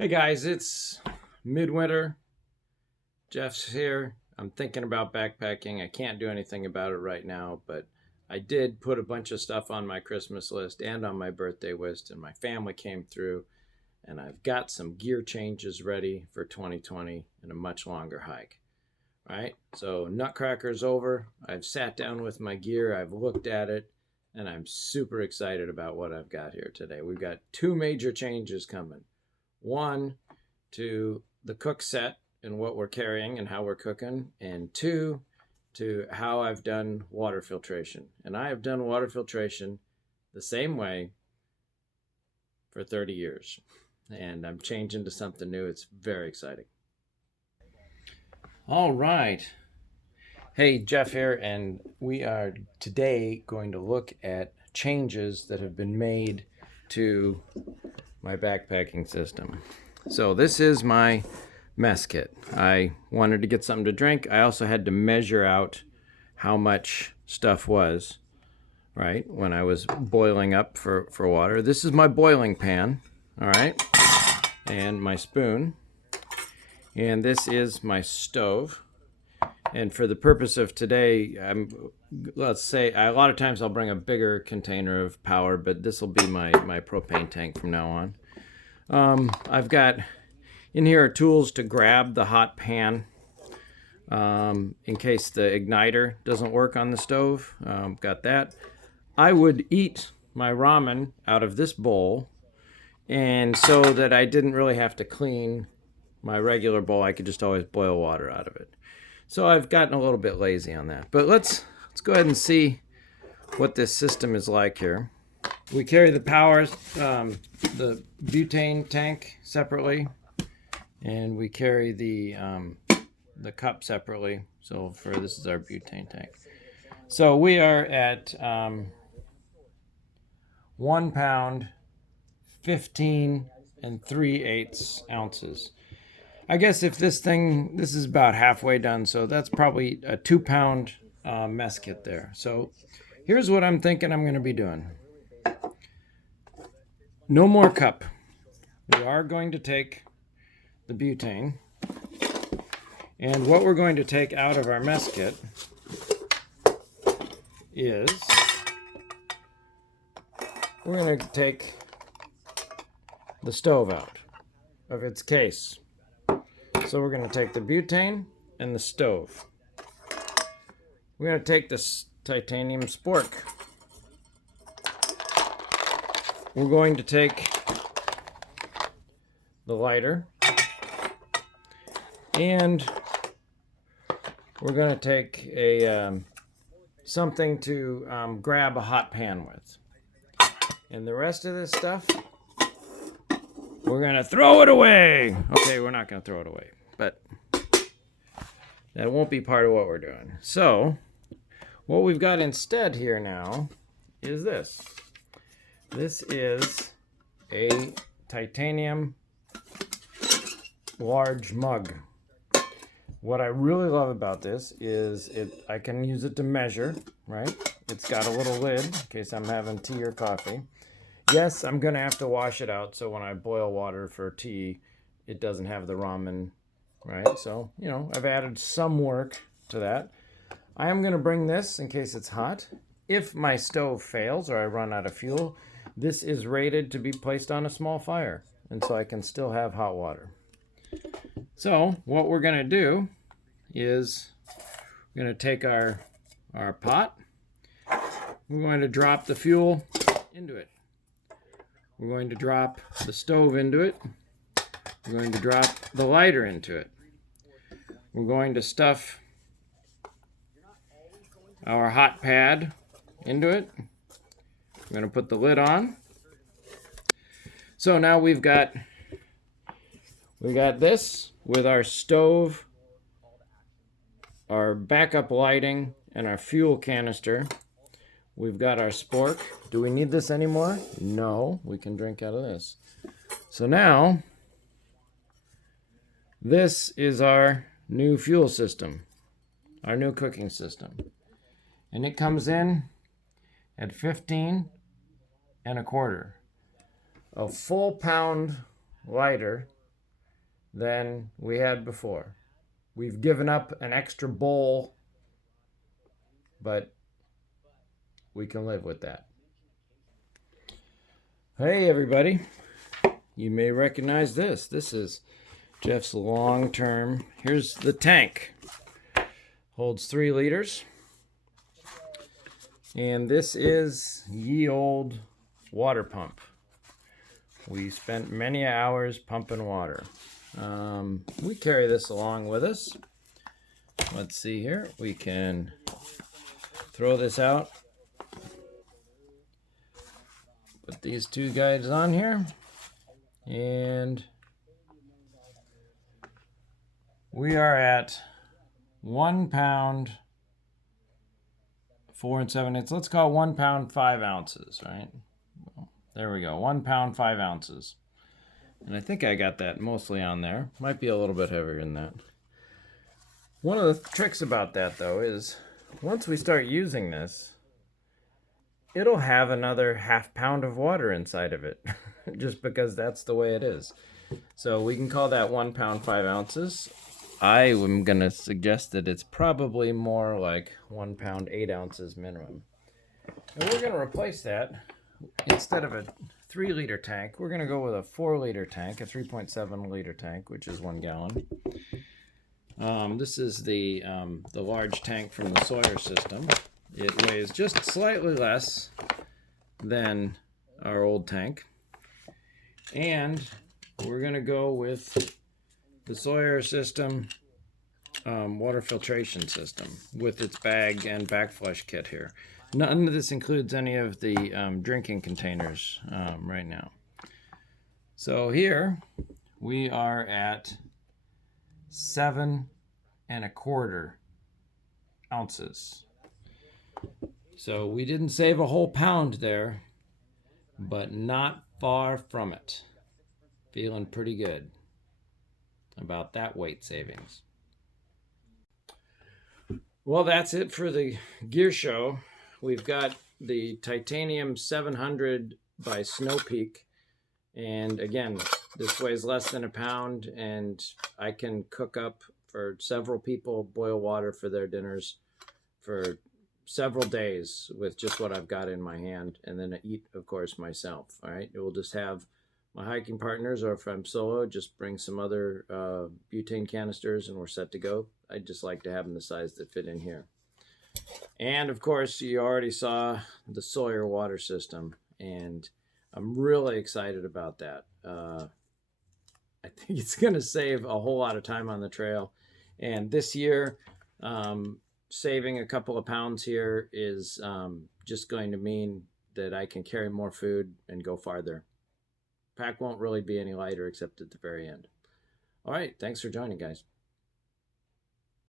Hey guys, it's midwinter. Jeff's here. I'm thinking about backpacking. I can't do anything about it right now, but I did put a bunch of stuff on my Christmas list and on my birthday list, and my family came through, and I've got some gear changes ready for 2020 and a much longer hike. All right, so Nutcracker's over. I've sat down with my gear, I've looked at it, and I'm super excited about what I've got here today. We've got two major changes coming. One, to the cook set and what we're carrying and how we're cooking, and two, to how I've done water filtration. And I have done water filtration the same way for 30 years. And I'm changing to something new. It's very exciting. All right. Hey, Jeff here, and we are today going to look at changes that have been made to my backpacking system. So this is my mess kit. I wanted to get something to drink. I also had to measure out how much stuff was, right, when I was boiling up for water. This is my boiling pan, all right, and my spoon. And this is my stove. And for the purpose of today, let's say, a lot of times I'll bring a bigger container of power, but this will be my propane tank from now on. I've got, in here are tools to grab the hot pan in case the igniter doesn't work on the stove. Got that. I would eat my ramen out of this bowl, and so that I didn't really have to clean my regular bowl, I could just always boil water out of it. So I've gotten a little bit lazy on that. But let's go ahead and see what this system is like here. We carry the powers, the butane tank separately, and we carry the cup separately. So this is our butane tank. So we are at 1 pound, 15 3/8 ounces. I guess if this is about halfway done, so that's probably a 2 pound mess kit there. So here's what I'm thinking I'm going to be doing. No more cup. We are going to take the butane, and what we're going to take out of our mess kit is we're going to take the stove out of its case. So we're going to take the butane and the stove. We're going to take this titanium spork. We're going to take the lighter, and we're going to take a something to grab a hot pan with. And the rest of this stuff, we're going to throw it away. Okay, we're not going to throw it away, but that won't be part of what we're doing. So what we've got instead here now is this. This is a titanium large mug. What I really love about this is I can use it to measure, right? It's got a little lid in case I'm having tea or coffee. Yes, I'm going to have to wash it out, so when I boil water for tea, it doesn't have the ramen, right? So, I've added some work to that. I am going to bring this in case it's hot. If my stove fails or I run out of fuel, this is rated to be placed on a small fire, and so I can still have hot water. So, what we're going to do is we're going to take our pot. We're going to drop the fuel into it. We're going to drop the stove into it. We're going to drop the lighter into it. We're going to stuff our hot pad into it. We're going to put the lid on. So now we've got this with our stove, our backup lighting, and our fuel canister. We've got our spork. Do we need this anymore? No, we can drink out of this. So now, this is our new fuel system, our new cooking system. And it comes in at 15 1/4. A full pound lighter than we had before. We've given up an extra bowl, but we can live with that. Hey everybody, you may recognize this. This is Jeff's long-term. Here's the tank. Holds 3 liters. And this is ye old water pump. We spent many hours pumping water. We carry this along with us. Let's see here. We can throw this out. Put these 2 guides on here. And we are at 1 pound 4 7/8. Let's call 1 pound 5 ounces, right? There we go. 1 pound 5 ounces. And I think I got that mostly on there. Might be a little bit heavier than that. One of the tricks about that though is once we start using this, it'll have another ½ pound of water inside of it just because that's the way it is. So we can call that 1 pound 5 ounces. I am going to suggest that it's probably more like 1 pound 8 ounces minimum. And we're going to replace that. Instead of a 3 liter tank, we're going to go with a 4 liter tank, a 3.7 liter tank, which is 1 gallon. This is the large tank from the Sawyer system. It weighs just slightly less than our old tank. And we're going to go with the Sawyer system water filtration system with its bag and backflush kit here. None of this includes any of the drinking containers right now. So here we are at 7 1/4 ounces. So we didn't save a whole pound there, but not far from it. Feeling pretty good about that weight savings. Well, that's it for the gear show. We've got the Titanium 700 by Snowpeak. And again, this weighs less than a pound, and I can cook up for several people, boil water for their dinners for several days with just what I've got in my hand, and then I eat, of course, myself. All right, it will just have my hiking partners, or if I'm solo, just bring some other butane canisters and we're set to go. I just like to have them the size that fit in here. And of course, you already saw the Sawyer water system, and I'm really excited about that. I think it's going to save a whole lot of time on the trail. And this year, saving a couple of pounds here is just going to mean that I can carry more food and go farther. Pack won't really be any lighter except at the very end. All right, thanks for joining, guys.